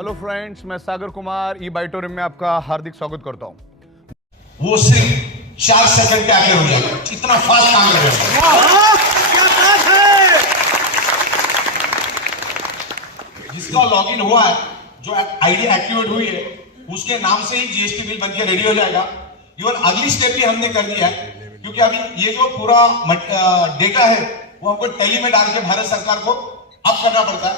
Hello friends, मैं सागर कुमार ई बाइटोरियम में आपका हार्दिक स्वागत करता हूं। वो सिर्फ 4 सेकंड के आगे हो जाएगा, इतना फास्ट काम कर रहे हैं। जिसका लॉगिन हुआ है, जो आईडी एक्टिवेट हुई है, उसके नाम से ही जीएसटी बिल बनकर रेडी हो जाएगा। इवन अगली स्टेप भी हमने कर दिया है, क्योंकि अभी ये जो पूरा डेटा है वो हमको टेली में डाल के भारत सरकार को अप करना पड़ता है,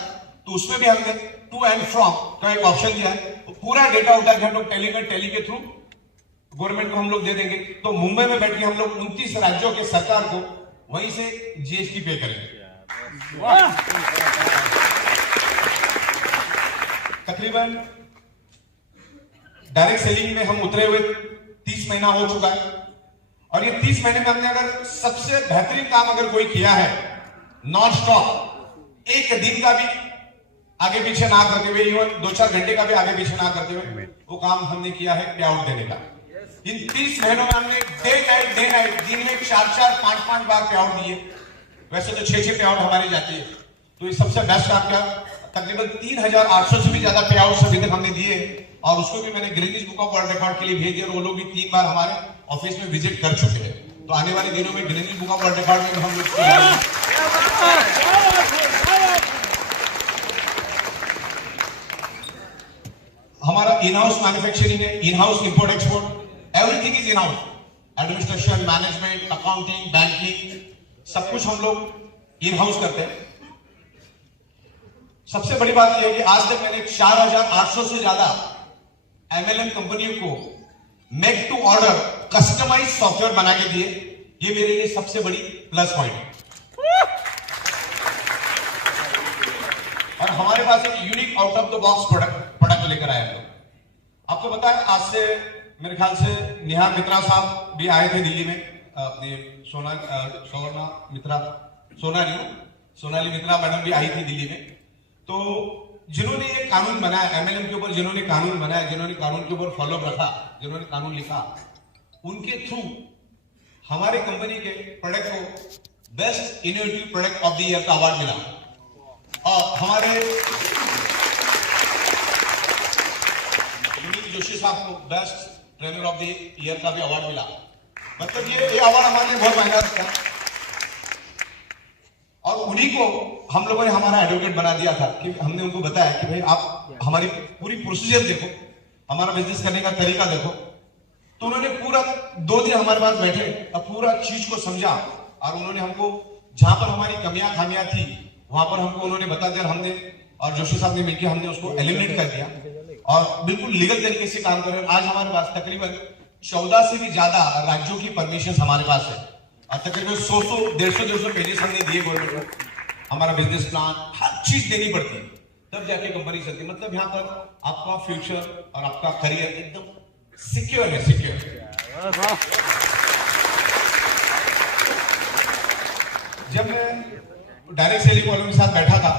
तो उसमें भी हमने टू एंड फ्रॉम का एक ऑप्शन दिया है। तो पूरा डेटा उठा के हम लोग टेली के थ्रू गवर्नमेंट को हम लोग दे देंगे। तो मुंबई में बैठ के हम लोग 29 राज्यों के सरकार को वहीं से जीएसटी पे करेंगे। तकरीबन डायरेक्ट सेलिंग में हम उतरे हुए 30 महीना हो चुका है, और ये 30 महीने में हमने अगर सबसे बेहतरीन काम अगर कोई किया है, नॉन स्टॉप, एक दिन का भी आगे पीछे ना करते हुए, इवन 2-4 घंटे का भी आगे पीछे ना करते हुए, वो काम हमने किया है पे आउट देने का। इन 30 महीनों में हमने डे नाइट दिन में 4-4, 5-5 बार पे आउट दिए। वैसे तो 6-6 पे आउट हमारी जाती है, तो ये सबसे बेस्ट काम क्या, तकरीबन 3800 से भी ज्यादा पे आउट अभी तक हमने दिए, और उसको भी मैंने Greenwich book of world record के लिए भेज दिया, और वो लोग भी 3 बार हमारे ऑफिस में विजिट कर चुके हैं। तो आने वाले दिनों में Greenwich book of world record में हम लोग हमारा इन हाउस मैन्युफैक्चरिंग है, in house import export, everything is in house. Administration, management, accounting, banking, सब कुछ हम लोग इन हाउस करते हैं। सबसे बड़ी बात यह है कि आज तक मैंने 4800 से ज्यादा एमएलएम कंपनियों को make to order customise software बना के दिए। ये मेरे लिए सबसे बड़ी प्लस पॉइंट है। और हमारे पास एक unique out of the box product लेकर आए हैं। आपको पता है, आज से मेरे ख्याल से नेहा मित्रा साहब भी आए थे दिल्ली में, अपने सोनाली मित्रा मैडम भी आई थी दिल्ली में। तो जिन्होंने ये कानून बनाया एमएलएम के ऊपर, जिन्होंने कानून बनाया, जिन्होंने कानून के ऊपर फॉलो रखा, जिन्होंने कानून लिखा, उनके थ्रू हमारे कंपनी के प्रोडक्ट को best innovative product of the year का अवार्ड मिला। और हमारे जोशी साहब को best trainer of the year का भी अवार्ड मिला। मतलब ये अवार्ड हमारे लिए बहुत महंगा था, और उन्हीं को हम लोगों ने हमारा एडवोकेट बना दिया था। कि हमने उनको बताया कि भाई आप हमारी पूरी प्रोसीजर देखो, हमारा बिजनेस करने का तरीका देखो। तो उन्होंने पूरा 2 दिन हमारे पास बैठे और पूरा चीज को समझा, और उन्होंने हमको जहां पर हमारी कमियां खामियां थी वहां पर हमको उन्होंने बता दिया। हमने और जोशी साहब ने मिलकर हमने उसको एलिमिनेट कर दिया, और बिल्कुल लीगल तरीके से काम कर रहे हैं। आज हमारे पास तकरीबन 14 से भी ज्यादा राज्यों की परमिशन हमारे पास है, और तकरीबन 100-150 पेजेस हमने दिए गवर्नमेंट को। हमारा बिजनेस प्लान, हर चीज देनी पड़ती है, तब जाके कंपनी चलती है। मतलब यहाँ पर आपका फ्यूचर और आपका करियर एकदम सिक्योर है, सिक्योर। जब मैं डायरेक्ट सेलिंग वालों के साथ बैठा था,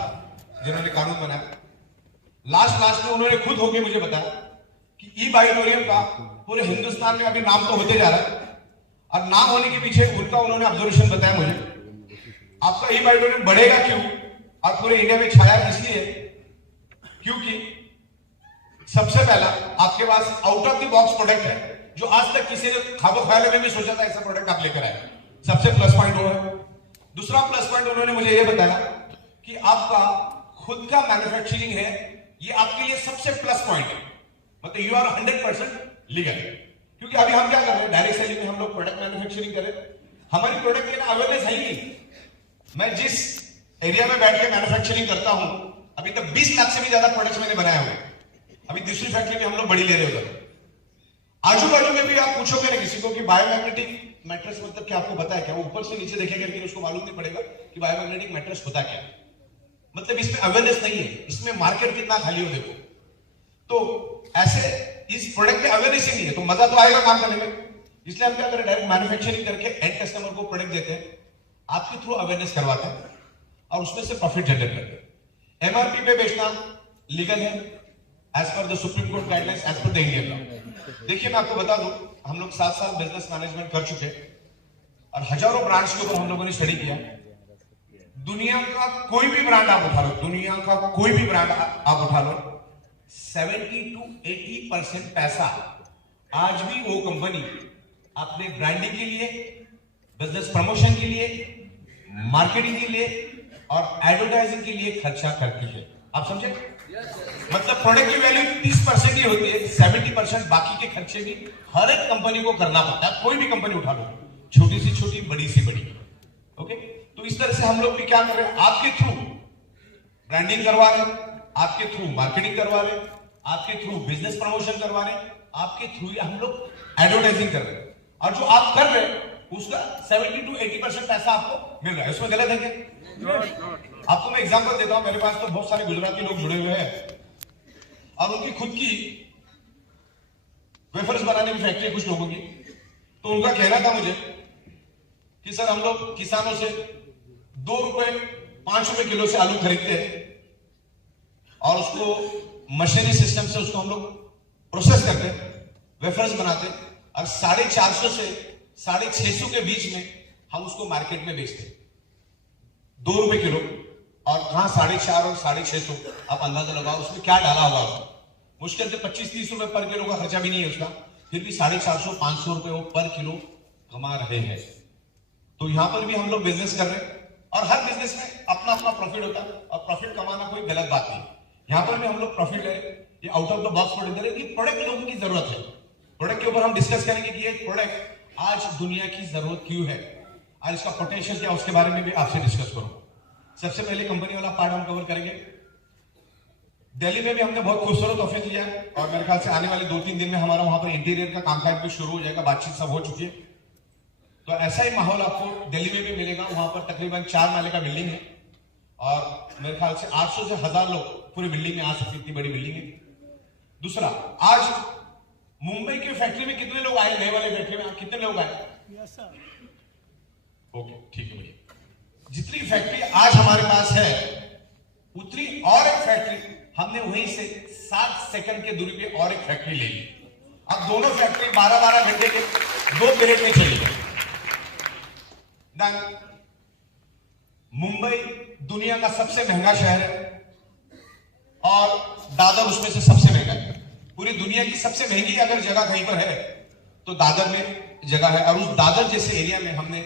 जिन्होंने कानून बनाया, लास्ट में उन्होंने खुद होके मुझे बताया कि ई बाइटोरियम का पूरे हिंदुस्तान में अभी नाम तो होते जा रहा है, और नाम होने के पीछे उनका उन्होंने ऑब्जर्वेशन बताया मुझे। आपका ई बाइटोरियम बढ़ेगा क्यों, और पूरे इंडिया में छाया इसलिए क्योंकि सबसे पहला आपके pass out of the box product है, जो आज तक किसी ने ख्वाबो ख्याल में भी सोचा था ऐसा प्रोडक्ट आप लेकर आए। सबसे प्लस पॉइंट वो है। दूसरा प्लस पॉइंट उन्होंने मुझे ये बताया कि आपका खुद का मैन्युफैक्चरिंग है, ये आपके लिए सबसे प्लस पॉइंट है। मतलब यू आर 100% लीगल। क्योंकि अभी हम क्या कर रहे हैं, डायरेक्ट सेलिंग में हम लोग प्रोडक्ट मैन्युफैक्चरिंग करें, हमारी प्रोडक्ट के ना अवेयरनेस है ही नहीं। मैं जिस एरिया में बैठ के मैन्युफैक्चरिंग करता हूं, अभी तक 20 लाख से भी ज्यादा प्रोडक्ट्स मैंने बनाए हुए। अभी दूसरी फैक्ट्री में हम लोग बड़ी ले रहे हो। आजू बाजू में भी आप पूछोगे ना किसी को कि बायोमैग्नेटिक मैट्रेस मतलब क्या, आपको पता है क्या? वो ऊपर से नीचे देखेगा, लेकिन उसको मालूम नहीं पड़ेगा कि बायोमैग्नेटिक मैट्रेस होता क्या। मतलब इसमें अवेयरनेस नहीं है, इसमें मार्केट कितना खाली हो देखो। तो ऐसे इस प्रोडक्ट में अवेयरनेस ही नहीं है, तो मजा तो आएगा काम करने में। इसलिए हम क्या करें, डायरेक्ट मैन्युफैक्चरिंग करके एंड कस्टमर को प्रोडक्ट देते हैं, आपके थ्रू अवेयरनेस करवाते हैं, और उसमें से प्रॉफिट जनरेट करते हैं। एमआरपी पे बेचना लीगल है as per the Supreme Court guidelines, as per the Indian law. देखिए मैं आपको बता दूं, हम लोग 7 साल बिजनेस मैनेजमेंट कर चुके, और हजारों ब्रांड्स के ऊपर हम लोगों ने स्टडी किया। दुनिया का कोई भी ब्रांड आप उठा लो, दुनिया का कोई भी ब्रांड आप उठा लो, 70 to 80% पैसा आज भी वो कंपनी अपने ब्रांडिंग के लिए, बिजनेस प्रमोशन के लिए, मार्केटिंग के लिए और एडवर्टाइजिंग के लिए खर्चा करती है। आप समझे? मतलब प्रोडक्ट की वैल्यू 30% ही होती है, 70% बाकी के खर्चे भी हर एक कंपनी को करना पड़ता है। कोई भी कंपनी उठा लो, छोटी से छोटी, बड़ी से बड़ी। ओके, तो इस तरह से हम लोग भी क्या कर रहे हैं, आपके थ्रू ब्रांडिंग करवा रहे हैं, आपके थ्रू मार्केटिंग करवा रहे हैं, आपके थ्रू बिजनेस प्रमोशन करवा रहे हैं, आपके थ्रू हम लोग एडवर्टाइजिंग कर रहे हैं। और जो आप कर रहे हैं उसका 70 to 80% पैसा आपको मिल रहा है। उसमें गलत है क्या? आपको मैं एग्जांपल देता हूं। मेरे पास तो बहुत सारे गुजराती लोग जुड़े हुए हैं और उनकी खुद की वेफर्स बनाने की फैक्ट्री है कुछ लोगों की। तो उनका कहना था मुझे कि सर हम लोग किसानों से 2 रुपए 5 रुपए किलो से आलू खरीदते हैं और उसको मशीनरी सिस्टम से उसको हम लोग प्रोसेस करते हैं, वेफर्स बनाते हैं और 450 से 650 के बीच में हम उसको मार्केट में बेचते हैं 2 रुपए किलो। और कहां 450 और 650, आप अंदाजा लगाओ उसमें क्या डाला होगा। मुश्किल से 25-30 रुपए पर किलो का खर्चा भी नहीं है उसका, फिर भी 450-500 रुपए वो पर किलो कमा रहे हैं। तो यहां पर भी हम लोग बिजनेस कर रहे हैं और हर बिजनेस में अपना अपना प्रॉफिट होता है और प्रॉफिट कमाना कोई गलत बात नहीं। यहां पर भी हम लोग प्रॉफिट ले रहे हैं। ये out of the box product दे रहे हैं कि प्रोडक्ट लोगों की जरूरत है। प्रोडक्ट के ऊपर हम डिस्कस करेंगे कि ये प्रोडक्ट आज दुनिया की जरूरत क्यों है, आज इसका पोटेंशियल क्या, उसके बारे में भी आपसे डिस्कस करूंगा। सबसे पहले कंपनी वाला पार्ट हम कवर करेंगे। दिल्ली में भी हमने बहुत खूबसूरत ऑफिस लिया है और मेरे ख्याल से आने वाले 2-3 दिन में हमारा वहां पर इंटीरियर का कामकाज भी शुरू हो जाएगा, बातचीत सब हो चुकी है। तो ऐसा ही माहौल आपको दिल्ली में भी मिलेगा। वहां पर तकरीबन 4 माले का बिल्डिंग है और मेरे ख्याल से 800 से 1000 लोग पूरी बिल्डिंग में आ सकते, इतनी बड़ी बिल्डिंग है। दूसरा, आज मुंबई की फैक्ट्री में कितने लोग आए, नए वाले फैक्ट्री में कितने लोग आए? ओके, ठीक है भैया। जितनी फैक्ट्री आज हमारे पास है उतनी और एक फैक्ट्री हमने वहीं से 7 सेकंड के दूरी पे और एक फैक्ट्री ले ली। अब दोनों फैक्ट्री 12-12 घंटे के 2 पीरियड में चली गई। मुंबई दुनिया का सबसे महंगा शहर है और दादर उसमें से सबसे महंगा है। पूरी दुनिया की सबसे महंगी अगर जगह कहीं पर है तो दादर में जगह है। और उस दादर जैसे एरिया में हमने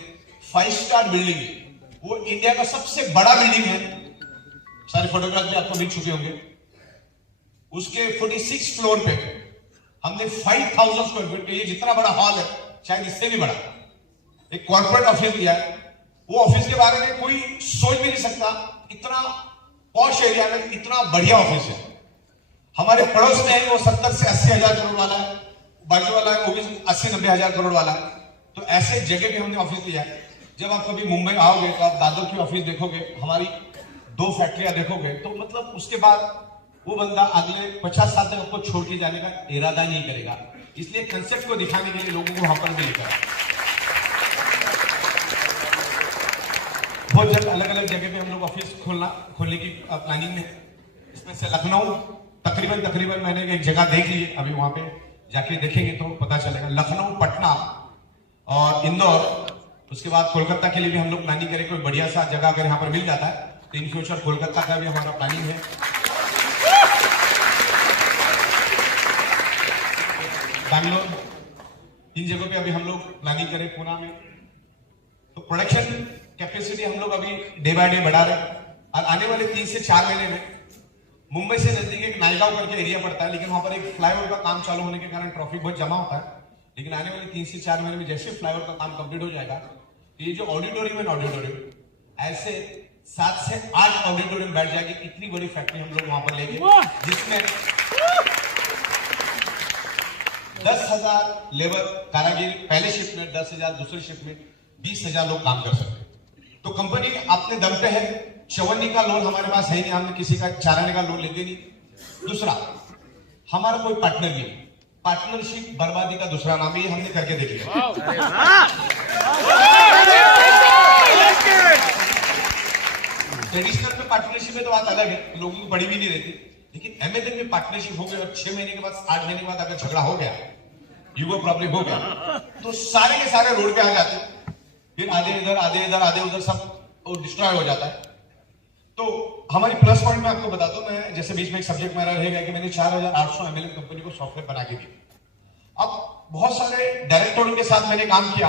5 स्टार बिल्डिंग, वो इंडिया का सबसे बड़ा बिल्डिंग है, सारे फोटोग्राफ भी आपको मिल चुके होंगे। उसके 46 फ्लोर पे हमने 5000 स्क्वायर फीट, ये जितना बड़ा हॉल है शायद इससे भी बड़ा एक कॉर्पोरेट ऑफिस दिया है। वो ऑफिस के बारे में कोई सोच भी नहीं सकता, इतना पॉश एरिया में इतना बढ़िया ऑफिस है। हमारे पड़ोस में है वो 70 से 80 हजार करोड़ वाला है, बाजू वाला है वो भी 80-90 हजार करोड़ वाला है। तो ऐसे जगह पे हमने ऑफिस लिया है। जब आप कभी मुंबई आओगे तो आप दादर की ऑफिस देखोगे, हमारी 2 फैक्ट्रियां देखोगे, तो मतलब उसके बाद वो बंदा अगले 50 साल तक आपको छोड़ के जाने का इरादा नहीं करेगा। इसलिए कंसेप्ट को दिखाने के लिए लोगों को वहां पर भी लेकर बहुत जल्द अलग अलग जगह पे हम लोग ऑफिस खोलने की प्लानिंग में। इसमें से लखनऊ तकरीबन मैंने एक जगह देख ली है, अभी वहां पे जाके देखेंगे तो पता चलेगा। लखनऊ, पटना और इंदौर, उसके बाद कोलकाता के लिए भी हम लोग प्लानिंग करें। कोई बढ़िया सा जगह अगर यहाँ पर मिल जाता है तो इन फ्यूचर कोलकाता का भी हमारा प्लानिंग है। बैंगलोर, इन जगहों पे अभी हम लोग प्लानिंग करें, पुणे में। तो प्रोडक्शन कैपेसिटी हम लोग अभी डे बाय डे बढ़ा रहे हैं और आने वाले 3 से 4 महीने में मुंबई से नजदीक एक नायगांव करके एरिया पड़ता है, लेकिन वहां पर एक फ्लाईओवर का काम चालू होने के कारण ट्रैफिक बहुत जमा होता है। लेकिन आने वाले 3 से 4 महीने में जैसे फ्लाईओवर का काम कंप्लीट हो जाएगा, ये जो ऑडिटोरियम ऐसे 7 से 8 ऑडिटोरियम बैठ जाएगी। इतनी बड़ी फैक्ट्री हम लोग वहां पर लेंगे जिसमें 10,000 लेबर कारागिर पहले शिफ्ट में, 10,000 दूसरे शिफ्ट में, 20,000 लोग काम कर सकते हैं। तो कंपनी अपने दम पे है, चवन्नी का लोन हमारे पास है नहीं, हमने किसी का चाराने का लोन लेते नहीं। दूसरा, हमारा कोई पार्टनर नहीं, पार्टनरशिप बर्बादी का दूसरा नाम है, ये हमने करके देख लिया। ट्रेडिशनल में पार्टनरशिप में तो बात अलग है, लोगों को बड़ी भी नहीं रहती, लेकिन एमएलए में पार्टनरशिप हो गई और 6 महीने के बाद 8 महीने के बाद अगर झगड़ा हो गया, यूगो प्रॉब्लम हो गया, तो सारे के सारे रोड पे आ जाते, फिर आधे इधर आधे उधर सब डिस्ट्रॉय हो जाता है। तो हमारी प्लस पॉइंट में आपको बताता हूं, मैं जैसे बीच में एक सब्जेक्ट मेरा रहेगा कि मैंने 4800 एमएलएम कंपनी को सॉफ्टवेयर बना के दी। अब बहुत सारे डायरेक्टरों के साथ मैंने काम किया,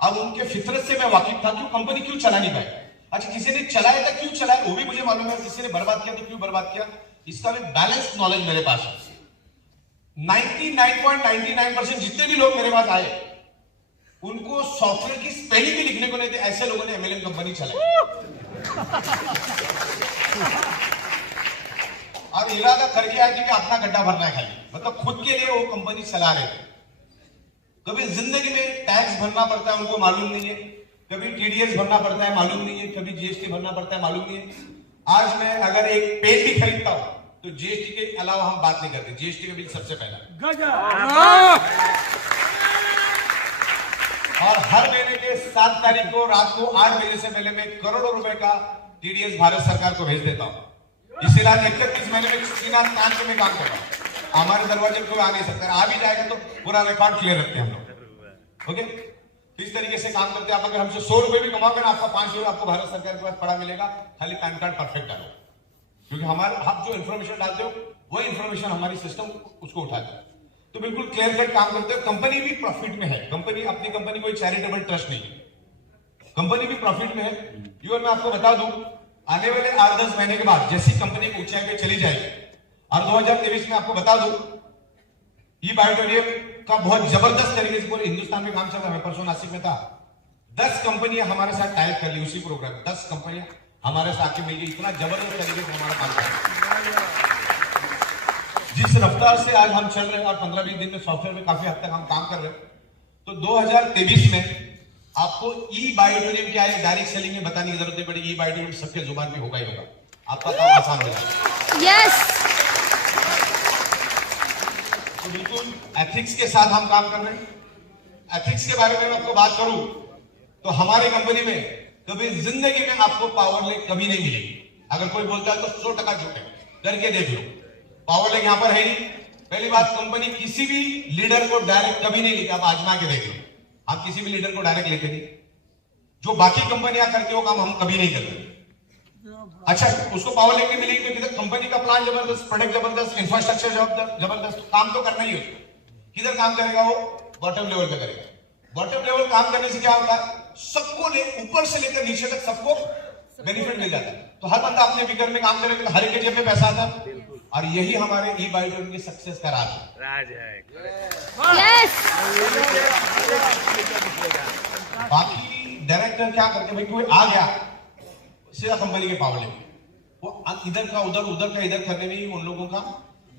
अब उनके फितरत से मैं वाकिफ था कि वो कंपनी क्यों चला नहीं पाए। अच्छा, किसी ने चलाया था, क्यों चलाया वो भी मुझे मालूम है, किसी ने बर्बाद किया तो क्यों बर्बाद किया, इसका भी बैलेंस नॉलेज मेरे पास है। 99.99% जितने भी लोग मेरे पास आए उनको सॉफ्टवेयर की स्पेलिंग भी लिखने को नहीं थे, ऐसे लोगों ने एमएलएम कंपनी चलाई। और इरादा कर गया कि अपना गड्ढा भरना है खाली, मतलब खुद के लिए वो कंपनी चला रहे थे। कभी जिंदगी में टैक्स भरना पड़ता है उनको मालूम नहीं है, कभी टीडीएस भरना पड़ता है मालूम नहीं है, कभी जीएसटी भरना पड़ता है मालूम नहीं है। आज मैं अगर एक पेन भी खरीदता हूं तो जीएसटी के अलावा हम बात नहीं करते, जीएसटी का बिल सबसे पहला। और हर महीने के 7 तारीख को रात को 8 बजे से पहले मैं करोड़ों रुपए का टीडीएस भारत सरकार को भेज देता हूं। इसी रात 31 महीने में सीना तान के मैं काम कर रहा हूं। हमारे दरवाजे कोई आ नहीं सकता, आ भी जाएगा तो पूरा रिकॉर्ड क्लियर रखते हैं हम लोग। ओके, इस तरीके से काम करते हैं। आप अगर हमसे 100 रुपए भी कमाओगे ना, आपका 5 रुपए आपको भारत सरकार के पास पड़ा मिलेगा, खाली पैन कार्ड परफेक्ट डालो, क्योंकि हमारे आप जो इन्फॉर्मेशन डालते हो वही इन्फॉर्मेशन हमारी सिस्टम उसको उठाता है। तो बिल्कुल क्लियर कट काम करते हैं। कंपनी भी प्रॉफिट में है, कंपनी अपनी कंपनी कोई चैरिटेबल ट्रस्ट नहीं है, कंपनी भी प्रॉफिट में है। इवन मैं आपको बता दूं, आने वाले 8-10 महीने के बाद जैसी कंपनी ऊंचाई पे चली जाएगी, और 2023 में आपको बता दूं ई बायोटोरियम का बहुत जबरदस्त तरीके से पूरे हिंदुस्तान में काम चल रहा है। मैं परसों नासिक में था, 10 कंपनियां हमारे साथ टाइप कर ली उसी प्रोग्राम में, 10 कंपनियां हमारे साथ आके मिल गई। इतना जबरदस्त तरीके से हमारा काम चल रहा है। जिस रफ्तार से आज हम चल रहे हैं और 15-20 दिन में सॉफ्टवेयर में काफी हद तक हम काम कर रहे हैं, तो 2023 में आपको ई बायोटोरियम क्या है डायरेक्ट सेलिंग में बताने की जरूरत नहीं पड़ेगी। ई बायोटोरियम सबके जुबान पे होगा ही होगा, आपका काम आसान हो जाएगा। यस, तो बिल्कुल एथिक्स के साथ हम काम कर रहे हैं। एथिक्स के बारे में मैं आपको बात करूं तो हमारी कंपनी में कभी जिंदगी में आपको पावर लेग कभी नहीं मिलेगी। अगर कोई बोलता है तो 100% झूठ है, करके देख लो। पावर लेग यहां पर है ही। पहली बात, कंपनी किसी भी लीडर को डायरेक्ट कभी नहीं लेती, आप आजमा के देख लो, आप किसी भी लीडर को डायरेक्ट लेते नहीं। जो बाकी कंपनियां करती हो काम हम कभी नहीं करते। अच्छा, उसको पावर लेग नहीं मिलेगी तो किधर कंपनी का प्लान जबरदस्त, प्रोडक्ट जबरदस्त, इंफ्रास्ट्रक्चर जबरदस्त, काम तो करना ही है। किधर काम करेगा वो? बॉटम लेवल पे करेगा। बॉटम लेवल काम करने से क्या होता है, सबको ऊपर से लेकर नीचे तक सबको बेनिफिट मिल जाता है। तो हर बंदा अपने फिगर में काम करेगा तो हर एक के जेब में पैसा आता है, और यही हमारे ई बायोटोरियम की सक्सेस का राज है। यस, बाकी डायरेक्टर क्या करते भाई, कोई आ गया सीधा कंपनी के पावर लेके, वो इधर का उधर, उधर का इधर करने में ही उन लोगों का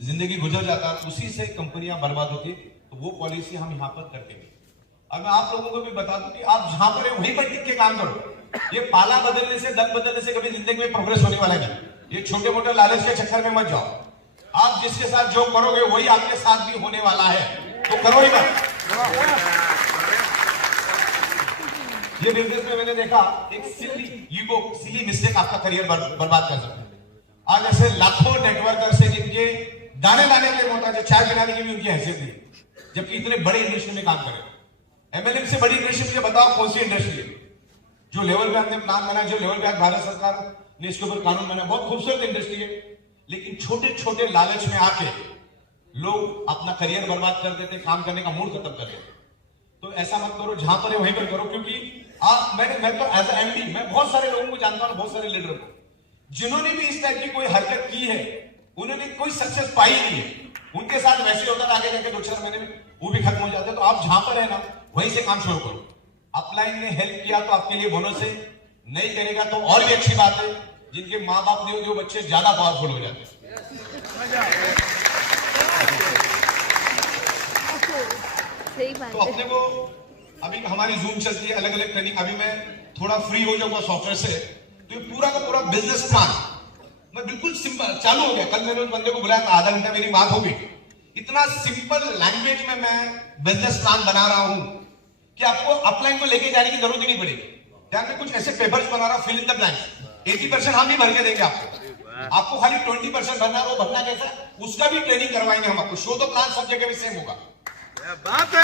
जिंदगी गुजर जाता है, उसी से कंपनियां बर्बाद होती। तो वो पॉलिसी हम यहाँ पर करते हैं। और मैं आप लोगों को भी बता दूं कि आप जहां पर है वहीं पर टिक के काम करो। ये पाला बदलने से, दल बदलने से कभी जिंदगी में प्रोग्रेस होने वाला नहीं। ये छोटे मोटे लालच के चक्कर में मत जाओ। आप जिसके साथ जो करोगे वही आपके साथ भी होने वाला है, तो करो ही मत। ये बिजनेस में मैंने देखा एक सिली मिस्टेक आपका करियर बर्बाद कर सकता है। आज ऐसे लाखों नेटवर्कर से जिनके दाने लाने के लिए होता है, चाय पिलाने की भी उनकी हैसियत नहीं, जबकि इतने बड़े इंडस्ट्री में काम करें। एमएलएम से बड़ी इंडस्ट्री मुझे बताओ कौन सी इंडस्ट्री है? जो लेवल पे हमने प्लान बना, जो लेवल पे आज भारत सरकार ने इसके ऊपर कानून बना, बहुत खूबसूरत इंडस्ट्री है, लेकिन छोटे छोटे लालच में आके लोग अपना करियर बर्बाद कर देते, काम करने का मूड खत्म कर देते। तो ऐसा मत करो, जहां पर है वहीं पर करो। क्योंकि मैं तो एज एमडी मैं बहुत सारे लोगों को जानता हूं, बहुत सारे लीडर को, जिन्होंने भी इस टाइप की कोई हरकत की है उन्होंने कोई सक्सेस पाई नहीं है। उनके साथ वैसे होता है, आगे जाके 2-4 महीने में वो भी खत्म हो जाते हैं। तो आप जहां पर है ना वहीं से काम शुरू करो। अपलाइन ने हेल्प किया तो आपके लिए बोनस है, नहीं करेगा तो और भी अच्छी बात है। जिनके माँ बाप नहीं होते वो बच्चे ज्यादा पावरफुल हो जाते हैं। सही बात तो अपने को अभी हमारी जूम चलती है, अलग अलग ट्रेनिंग। अभी मैं थोड़ा फ्री हो जाऊंगा सॉफ्टवेयर से, तो ये पूरा का पूरा बिजनेस प्लान मैं बिल्कुल सिंपल चालू हो गया। कल मैंने उस बंदे को बुलाया, आधा घंटा मेरी बात हो गई। इतना सिंपल लैंग्वेज में मैं बिजनेस प्लान बना रहा हूं कि आपको अपलाइन को लेके जाने की जरूरत ही नहीं पड़ेगी। ध्यान में कुछ ऐसे पेपर्स बना रहा हूं, फिल इन द ब्लैंक्स। 80% हम ही भर के देंगे आपको खाली 20% भरना है। वो भरना कैसा, उसका भी ट्रेनिंग करवाएंगे हम आपको। शो द प्लान सब जगह भी सेम होगा। बात है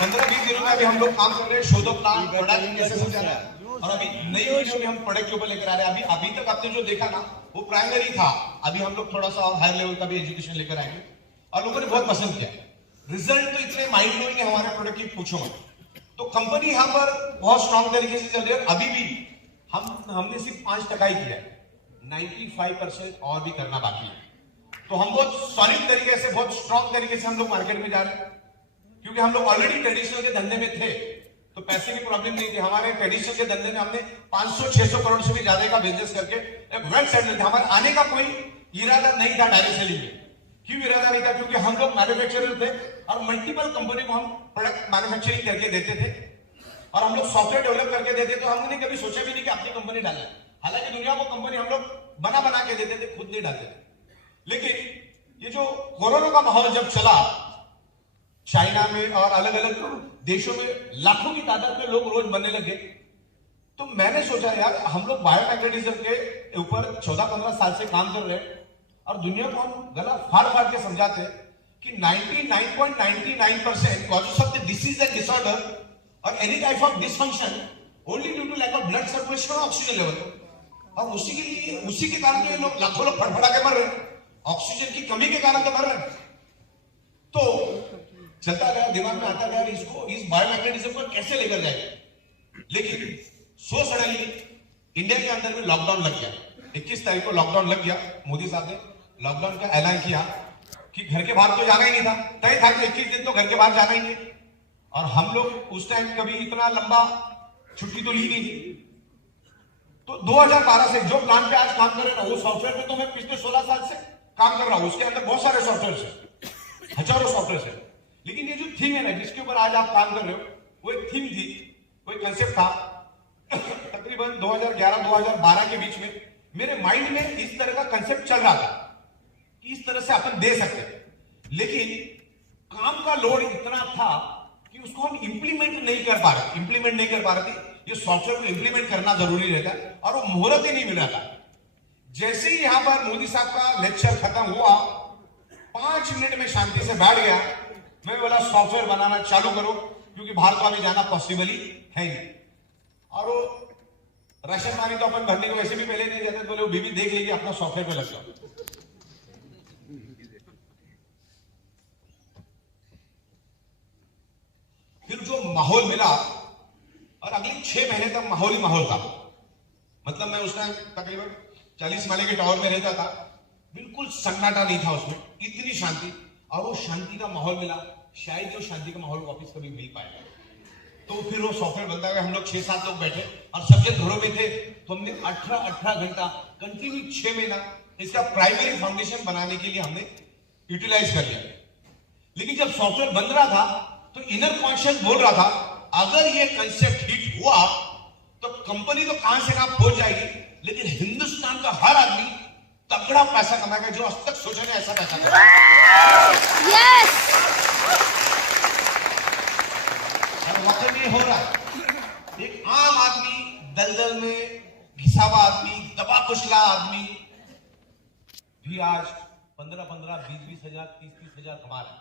15-20 दिनों में अभी हम लोग काम कर रहे हैं। शो द प्लान प्रोडक्ट कैसे समझाना है, और अभी नई जो भी हम प्रोडक्ट के ऊपर लेकर आ रहे हैं, अभी तक आपने जो देखा ना वो प्राइमरी था, अभी हम लोग थोड़ा सा हायर लेवल का भी एजुकेशन लेकर आएंगे और लोगों ने बहुत पसंद किया। रिजल्ट तो इतने माइंड ब्लोइंग है हमारे प्रोडक्ट की, पूछो मत। तो कंपनी यहाँ पर बहुत स्ट्रॉन्ग तरीके से चल रही है। अभी भी हमने सिर्फ 5% ही किया है, 95% और भी करना बाकी है। तो हम बहुत सॉलिड तरीके से, बहुत स्ट्रॉन्ग तरीके से हम लोग मार्केट में जा रहे हैं, क्योंकि हम लोग ऑलरेडी ट्रेडिशनल के धंधे में थे, तो पैसे की प्रॉब्लम नहीं थी। हमारे ट्रेडिशनल के धंधे में हमने 500-600 करोड़ से भी ज्यादा का बिजनेस करके एक वेल सेटल था। हमारे आने का कोई इरादा नहीं था डायरेक्ट सेलिंग में। क्यों इरादा नहीं था? क्योंकि हम लोग मैन्युफैक्चरर थे और मल्टीपल कंपनी को हम प्रोडक्ट मैन्युफैक्चरिंग करके देते थे और हम लोग सॉफ्टवेयर डेवलप करके देते, तो हमने कभी सोचा भी नहीं कि अपनी कंपनी डालें। हालांकि दुनिया को कंपनी हम लोग बना के देते थे, खुद नहीं डालते थे। लेकिन ये जो कोरोना का माहौल जब चला, चाइना में और अलग अलग देशों में लाखों की तादाद में लोग रोज बनने लगे, तो मैंने सोचा यार हम लोग बायोमैग्नेटिज्म के ऊपर 14-15 साल से काम कर रहे हैं और दुनिया को हम गला फाड़ के समझाते हैं कि 99.99% causes of the disease and disorder और any type of dysfunction only due to lack of blood circulation और ऑक्सीजन लेवल। और उसी के कारण तो ये लोग लाखों लोग फड़फड़ा के मर रहे हैं, ऑक्सीजन की कमी के कारण तो मर रहे हैं। तो चलता गया, दिमाग में आता गया इसको, इस बायोमैग्नेटिज्म को कैसे लेकर जाए। लेकिन सो सडनली इंडिया के अंदर में लॉकडाउन लग गया। 21 तारीख को लॉकडाउन लग गया। मोदी साहब ने लॉकडाउन का ऐलान किया कि घर के बाहर तो जाना ही नहीं था, तय था कि 21 दिन तो घर के बाहर जाना ही नहीं। और हम लोग उस टाइम कभी इतना लंबा छुट्टी तो ली नहीं थी। तो 2012 से जो प्लान पे आज काम कर रहे हैं ना, वो सॉफ्टवेयर पे तो मैं पिछले 16 साल से काम कर रहा हूं। उसके अंदर बहुत सारे सॉफ्टवेयर है, हजारों सॉफ्टवेयर है। लेकिन ये जो थीम है ना जिसके ऊपर आज आप काम कर रहे हो, वो एक थीम थी, वो एक कंसेप्ट था। तकरीबन 2011-2012 के बीच में मेरे माइंड में इस तरह का कंसेप्ट चल रहा था कि इस तरह से अपन दे सकते, लेकिन काम का लोड इतना था कि उसको हम इंप्लीमेंट नहीं कर पा रहे थे। ये सॉफ्टवेयर को इंप्लीमेंट करना जरूरी रहता है और वो मुहूर्त ही नहीं मिल रहा था। जैसे ही यहां पर मोदी साहब का लेक्चर खत्म हुआ, 5 मिनट में शांति से बैठ गया। मैं बोला सॉफ्टवेयर बनाना चालू करो, क्योंकि बाहर तो अभी जाना पॉसिबल ही है ही। और वो राशन पानी तो अपन भरने को वैसे भी पहले नहीं जाते, बोले वो बीबी देख लेगी, अपना सॉफ्टवेयर पे लग जाओ। फिर जो माहौल मिला, और अगले 6 महीने तक माहौल ही माहौल था। मतलब मैं उस टाइम तकरीबन 40 माले के टावर में रहता था, बिल्कुल सन्नाटा नहीं था उसमें, इतनी शांति। और वो शांति का माहौल मिला, शायद जो शांति का माहौल वापस कभी मिल पाएगा। तो फिर वो सॉफ्टवेयर बनता गया। हम लोग 6-7 लोग बैठे और सब जन घरों में थे, तो हमने 18 घंटा कंटिन्यू 6 महीना इसका प्राइमरी फाउंडेशन बनाने के लिए हमने यूटिलाइज कर लिया। लेकिन जब सॉफ्टवेयर बन रहा था तो इनर कॉन्शियस बोल रहा था अगर ये कंसेप्ट हिट हुआ तो कंपनी तो कहां से कहां पहुंच जाएगी, लेकिन हिंदुस्तान का हर आदमी तगड़ा पैसा कमाएगा, जो आज तक सोचा नहीं ऐसा पैसा कमाएगा। यस वाकई में हो रहा है। एक आम आदमी, दलदल में घिसा हुआ आदमी, दबा कुचला आदमी भी आज 15-15, 20-20 हजार, 30-30 हजार कमा रहा है।